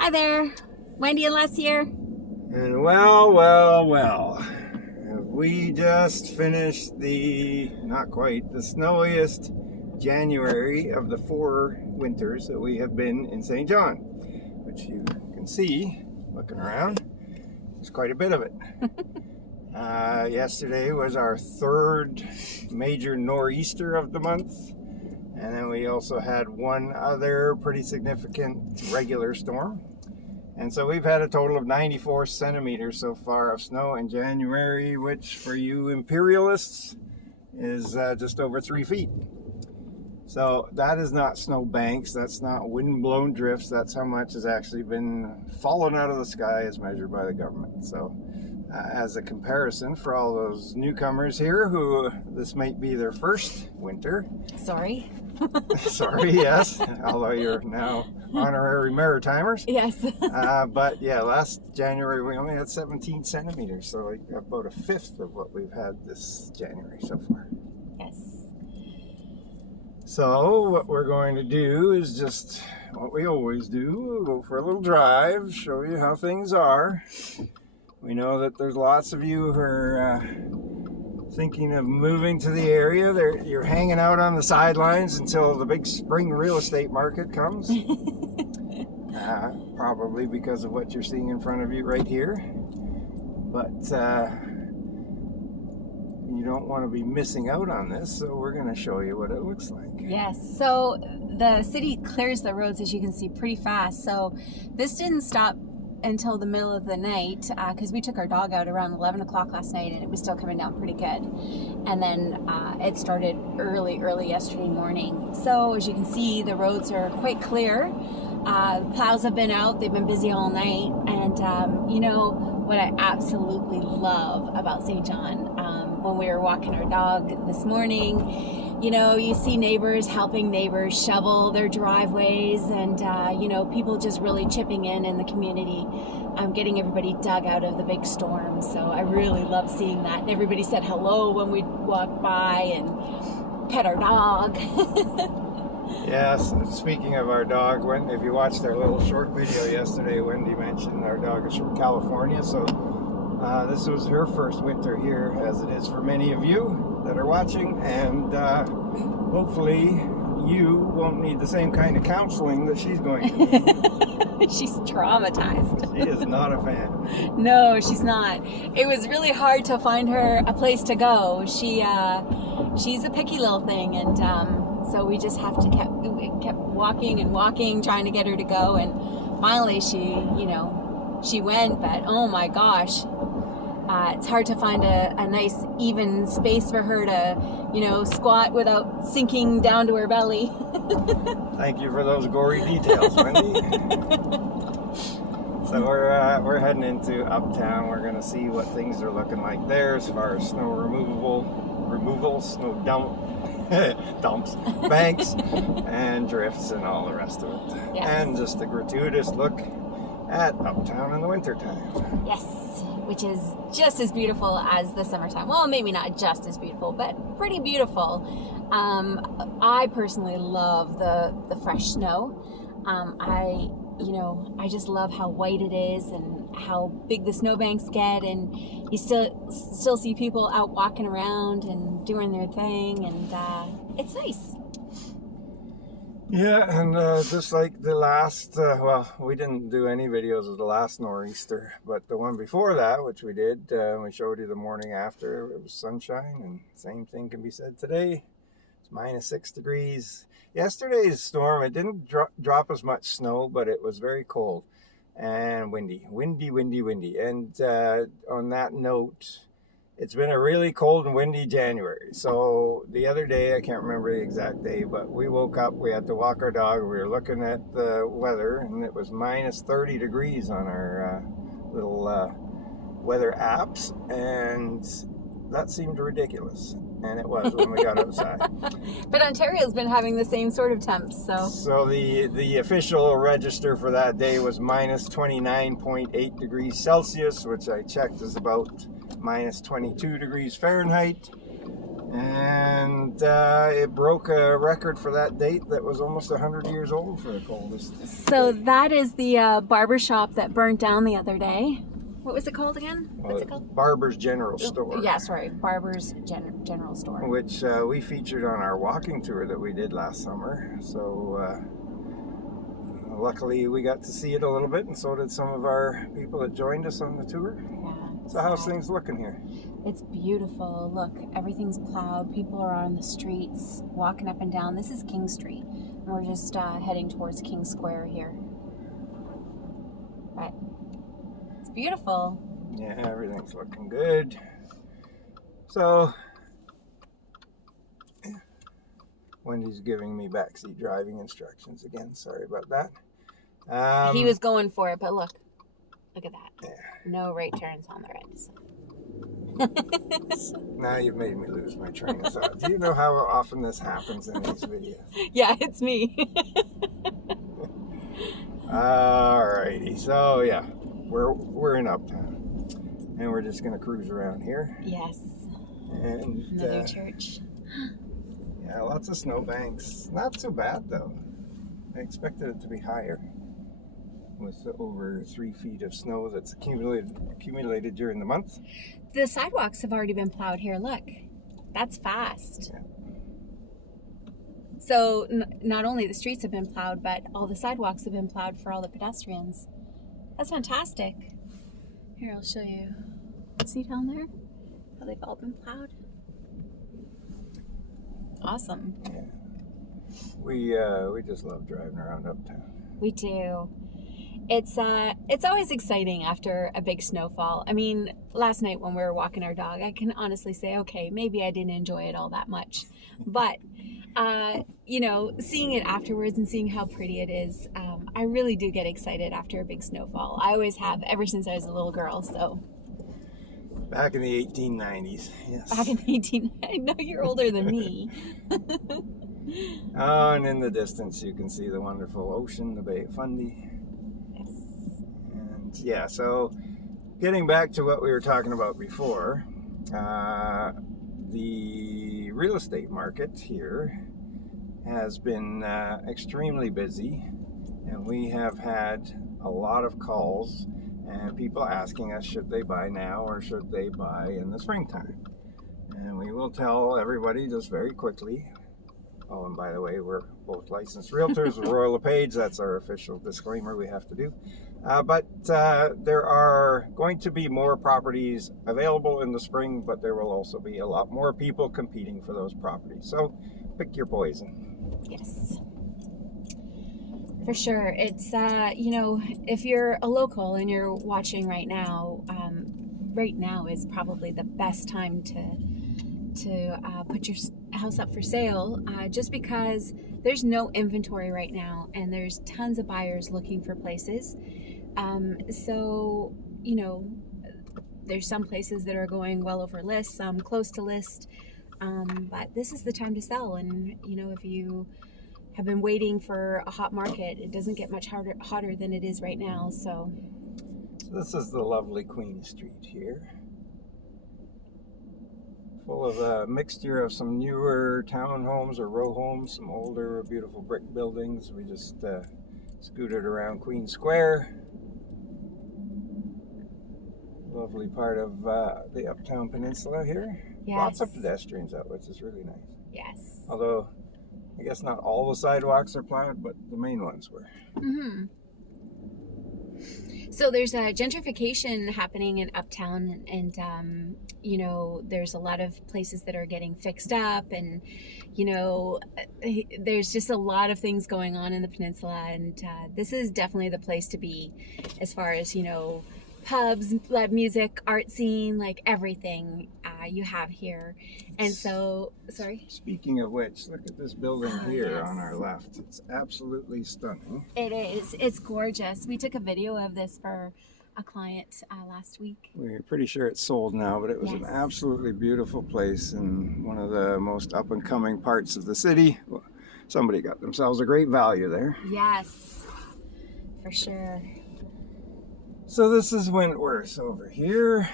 Hi there, Wendy and Les here. And well, have we just finished not quite, the snowiest January of the 4 winters that we have been in Saint John, which you can see, looking around, there's quite a bit of it. Yesterday was our 3rd major nor'easter of the month, and then we also had one other pretty significant regular storm. And so we've had a total of 94 centimeters so far of snow in January, which for you imperialists is just over 3 feet. So that is not snow banks, that's not wind-blown drifts, that's how much has actually been fallen out of the sky as measured by the government. So as a comparison for all those newcomers here who this might be their first winter. Sorry. Sorry, yes, although you're now honorary Maritimers. Yes. But yeah, last January we only had 17 centimeters, so like about a fifth of what we've had this January so far. Yes. So what we're going to do is just what we always do. We'll go for a little drive, show you how things are. We know that there's lots of you who are thinking of moving to the area. You're hanging out on the sidelines until the big spring real estate market comes. Probably because of what you're seeing in front of you right here. But you don't want to be missing out on this, so we're going to show you what it looks like. Yes, so the city clears the roads, as you can see, pretty fast. So this didn't stop until the middle of the night because we took our dog out around 11 o'clock last night and it was still coming down pretty good. And then it started early yesterday morning. So as you can see, the roads are quite clear. The plows have been out, they've been busy all night. And you know what I absolutely love about Saint John, when we were walking our dog this morning, you know, you see neighbors helping neighbors shovel their driveways and, you know, people just really chipping in the community, getting everybody dug out of the big storm. So I really love seeing that. And everybody said hello when we walked by and pet our dog. Yes, speaking of our dog, if you watched our little short video yesterday, Wendy mentioned our dog is from California. So this was her first winter here, as it is for many of you that are watching, and hopefully you won't need the same kind of counseling that she's going to. She's traumatized. She is not a fan. No, she's not. It was really hard to find her a place to go. She's a picky little thing, and so we just have to kept walking and walking, trying to get her to go, and finally she went. But oh my gosh. It's hard to find a nice even space for her to, you know, squat without sinking down to her belly. Thank you for those gory details, Wendy. So we're heading into Uptown. We're going to see what things are looking like there as far as snow removal, snow dumps, banks, and drifts and all the rest of it. Yes. And just a gratuitous look at Uptown in the wintertime. Yes. Which is just as beautiful as the summertime. Well, maybe not just as beautiful, but pretty beautiful. I personally love the fresh snow. I just love how white it is and how big the snowbanks get, and you still see people out walking around and doing their thing, and it's nice. Yeah, and just like the last, well, we didn't do any videos of the last nor'easter, but the one before that, which we did, we showed you the morning after, it was sunshine, and same thing can be said today. It's -6 degrees. Yesterday's storm, it didn't drop as much snow, but it was very cold and windy. And on that note, it's been a really cold and windy January. So the other day, I can't remember the exact day, but we woke up, we had to walk our dog. We were looking at the weather, and it was -30 degrees on our little weather apps, and that seemed ridiculous. And it was when we got outside. But Ontario's been having the same sort of temps, so. So the official register for that day was -29.8 degrees Celsius, which I checked is about -22 degrees Fahrenheit. And it broke a record for that date that was almost 100 years old for the coldest. So that is the barber shop that burned down the other day. What was it called again? What's it called? Barber's General Store. Yeah, sorry. Barber's General Store. Which we featured on our walking tour that we did last summer. So luckily we got to see it a little bit, and so did some of our people that joined us on the tour. Yeah. So how's things looking here? It's beautiful. Look, everything's plowed. People are on the streets, walking up and down. This is King Street. And we're just heading towards King Square here. But it's beautiful. Yeah, everything's looking good. So, Wendy's giving me backseat driving instructions again. Sorry about that. He was going for it, but look at that. Yeah. No right turns on the right side. Now you've made me lose my train of thought. Do you know how often this happens in these videos? Yeah, it's me. Alrighty, so yeah, we're in Uptown, and we're just gonna cruise around here. Yes. And Another church. Yeah, lots of snowbanks. Not too bad though. I expected it to be higher, with over 3 feet of snow that's accumulated during the month. The sidewalks have already been plowed here. Look, that's fast. Yeah. So not only the streets have been plowed, but all the sidewalks have been plowed for all the pedestrians. That's fantastic. Here, I'll show you. See down there how they've all been plowed? Awesome. Yeah. We just love driving around Uptown. We do. It's always exciting after a big snowfall. I mean, last night when we were walking our dog, I can honestly say, okay, maybe I didn't enjoy it all that much. But, you know, seeing it afterwards and seeing how pretty it is, I really do get excited after a big snowfall. I always have, ever since I was a little girl, so. Back in the 1890s, yes. Back in the I know you're older than me. Oh, and in the distance you can see the wonderful ocean, the Bay of Fundy. And yeah, so getting back to what we were talking about before, the real estate market here has been extremely busy, and we have had a lot of calls and people asking us, should they buy now or should they buy in the springtime? And we will tell everybody just very quickly. Oh, and by the way, we're both licensed realtors with Royal LePage. That's our official disclaimer we have to do. But there are going to be more properties available in the spring, but there will also be a lot more people competing for those properties. So pick your poison. Yes. For sure. It's, you know, if you're a local and you're watching right now is probably the best time to put your house up for sale, just because there's no inventory right now and there's tons of buyers looking for places. So, you know, there's some places that are going well over list, some close to list, but this is the time to sell. And, you know, if you have been waiting for a hot market, it doesn't get much hotter than it is right now. So this is the lovely Queen Street here, full of a mixture of some newer townhomes or row homes, some older beautiful brick buildings. We just scooted around Queen Square, lovely part of the Uptown Peninsula here. yes. Lots of pedestrians out, which is really nice. Yes. Although I guess not all the sidewalks are plowed, but the main ones were. Mm-hmm. So there's a gentrification happening in Uptown, and you know, there's a lot of places that are getting fixed up, and you know, there's just a lot of things going on in the peninsula, and this is definitely the place to be, as far as, you know, pubs, live music, art scene, like everything you have here. And so, sorry? Speaking of which, look at this building here yes. on our left. It's absolutely stunning. It is. It's gorgeous. We took a video of this for a client last week. We're pretty sure it's sold now, but it was yes. an absolutely beautiful place in one of the most up-and-coming parts of the city. Somebody got themselves a great value there. Yes, for sure. So this is Wentworth over here.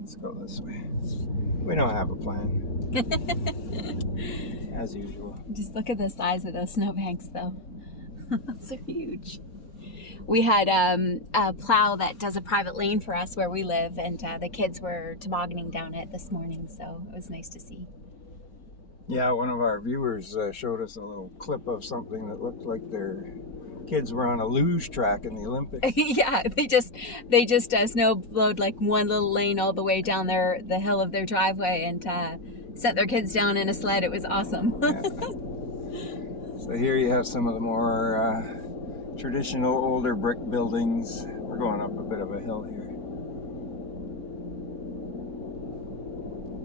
Let's go this way. We don't have a plan. As usual. Just look at the size of those snowbanks, though. Those are huge. We had a plow that does a private lane for us where we live, and the kids were tobogganing down it this morning, so it was nice to see. Yeah, one of our viewers showed us a little clip of something that looked like their kids were on a luge track in the Olympics. Yeah, they just snowblowed like one little lane all the way down the hill of their driveway and sent their kids down in a sled. It was awesome. Yeah. So here you have some of the more traditional older brick buildings. We're going up a bit of a hill here.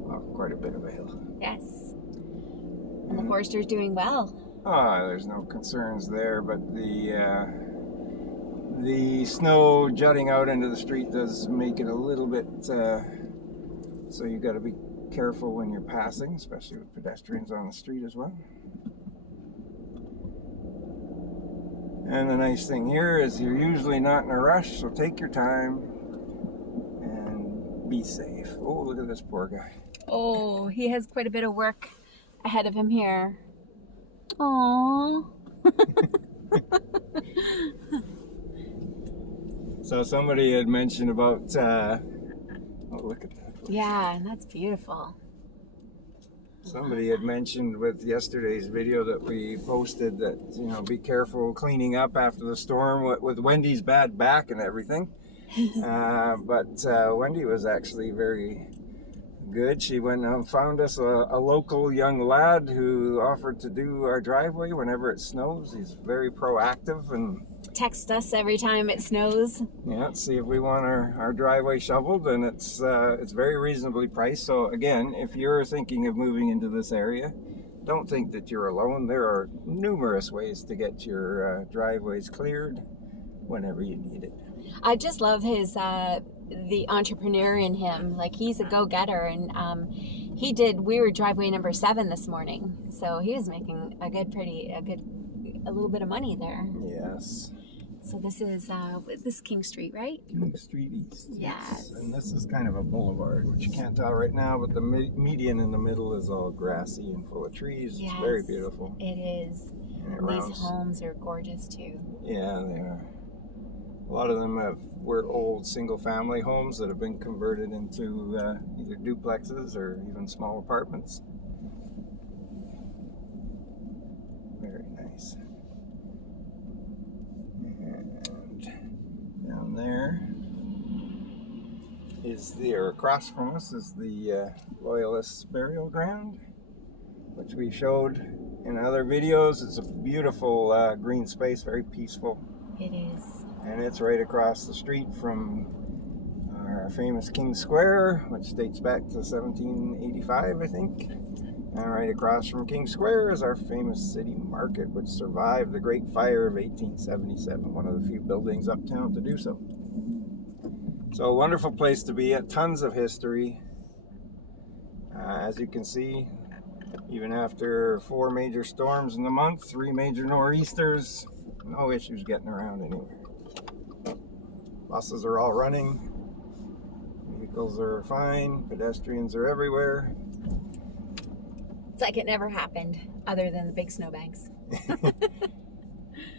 Well, quite a bit of a hill. Yes. And the forester's doing well. There's no concerns there, but the snow jutting out into the street does make it a little bit so you got to be careful when you're passing, especially with pedestrians on the street as well. And the nice thing here is you're usually not in a rush, so take your time and be safe. Oh, look at this poor guy. Oh, he has quite a bit of work ahead of him here. Aww. So somebody had mentioned about oh, look at that place. Yeah, that's beautiful. Somebody had mentioned with yesterday's video that we posted that, you know, be careful cleaning up after the storm with Wendy's bad back and everything. But Wendy was actually very good. She went and found us a local young lad who offered to do our driveway whenever it snows. He's very proactive and Text us every time it snows. yeah, see if we want our driveway shoveled, and it's very reasonably priced. So again, if you're thinking of moving into this area, don't think that you're alone. There are numerous ways to get your driveways cleared whenever you need it. I just love his the entrepreneur in him. Like, he's a go-getter, and we were driveway number 7 this morning, so he was making a little bit of money there. Yes. So this is King Street, right? King Street East. Yes. And this is kind of a boulevard, which you can't tell right now, but the median in the middle is all grassy and full of trees. Yes, it's very beautiful. It is. And it And these rounds. homes are gorgeous too. Yeah, they are. A lot of them were old single-family homes that have been converted into either duplexes or even small apartments. Very nice. And down there or across from us is the Loyalists burial ground, which we showed in other videos. It's a beautiful green space, very peaceful. It is. And it's right across the street from our famous King Square, which dates back to 1785, I think. And right across from King Square is our famous city market, which survived the Great Fire of 1877, one of the few buildings uptown to do so. So a wonderful place to be at, tons of history. As you can see, even after 4 major storms in the month, 3 major nor'easters, no issues getting around anywhere. Buses are all running, vehicles are fine, pedestrians are everywhere. It's like it never happened, other than the big snowbanks.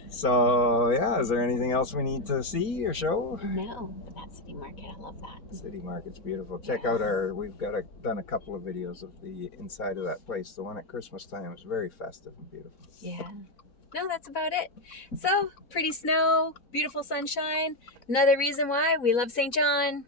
So yeah, is there anything else we need to see or show? No, but that city market, I love that. City market's beautiful. Check out we've done a couple of videos of the inside of that place. The one at Christmas time is very festive and beautiful. Yeah. No, that's about it. So, pretty snow, beautiful sunshine. Another reason why we love St. John.